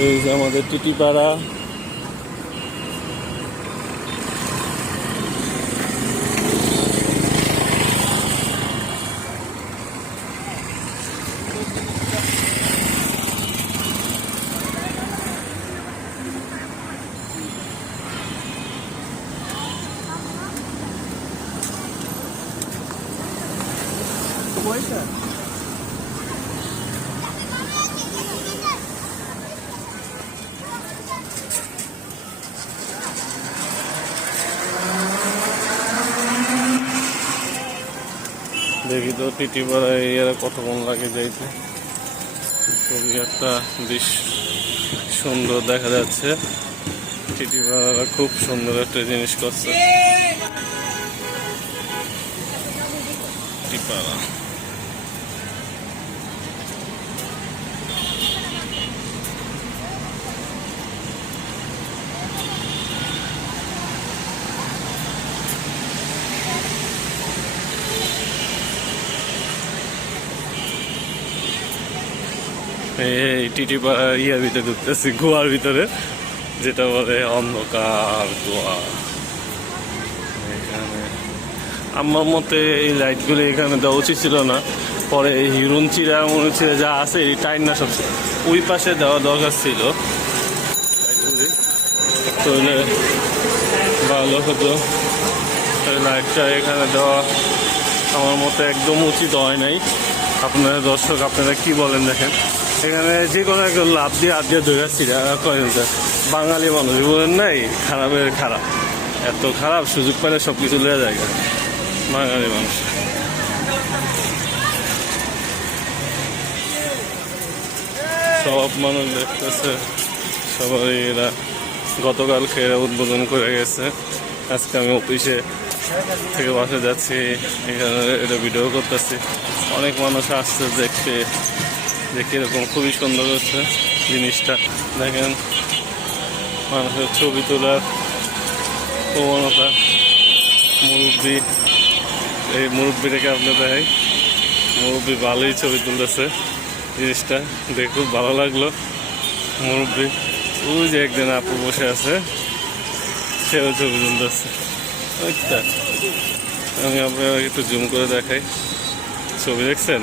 এই যে আমাদের টিটিপাড়া। দেখি তো টিটিপাড়া এরিয়ারা কতক্ষণ লাগে যাইতে। খুবই একটা দৃশ্য সুন্দর দেখা যাচ্ছে। টিটিপাড়া খুব সুন্দর একটা জিনিস করছে টিটিপাড়া। এই টিটিপাড়া ইয়ার ভিতরে ঢুকতেছি, গোয়ার ভিতরে, যেটা বলে অন্ধকার গোয়া। এখানে আমার মতে এই লাইটগুলো এখানে দেওয়া উচিত ছিল না। পরে এই হিরুন চিরা মনে হচ্ছে যা আছে এই টাইম না, সব ওই পাশে দেওয়া দরকার ছিল লাইটগুলি, তাহলে ভালো হতো। লাইটটা এখানে দেওয়া আমার মতে একদম উচিত হয় নাই। আপনারা দর্শক আপনারা কি বলেন দেখেন, এখানে যে কোনো একজন লাভ দিয়ে হাত দিয়ে ধরে আসছি বাঙালি মানুষ বলেন নাই, খারাপের খারাপ, এত খারাপ সুযোগ পেলে সব কিছু লেগে যায় বাঙালি মানুষ। সব মানুষ দেখতেছে, সবাই এরা গতকালকে এরা উদ্বোধন করে গেছে। আজকে আমি অফিসে থেকে বাসে যাচ্ছি, এখানে এটা ভিডিও করতেছি। অনেক মানুষ আসছে দেখতে, দেখে এরকম খুবই সুন্দর হচ্ছে জিনিসটা। দেখেন মানুষের ছবি তোলার প্রবণতা। মুরব্বী, এই মুরব্বীটাকে আপনি দেখাই, মুরব্বী ভালোই ছবি তুলতেছে। জিনিসটা দেখে খুব ভালো লাগলো। মুরব্বী ওই যে একদিন আপু বসে আছে, সেও ছবি তুলতেছে। ওইটা আমি আপনাকে একটু জুম করে দেখাই, ছবি দেখছেন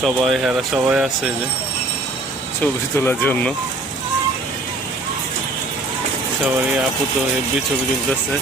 সবাই, হ্যাঁ সবাই আসছে যে ছবি তোলার জন্য। সবাই আপু তো হেভি ছবি তুলতেছে।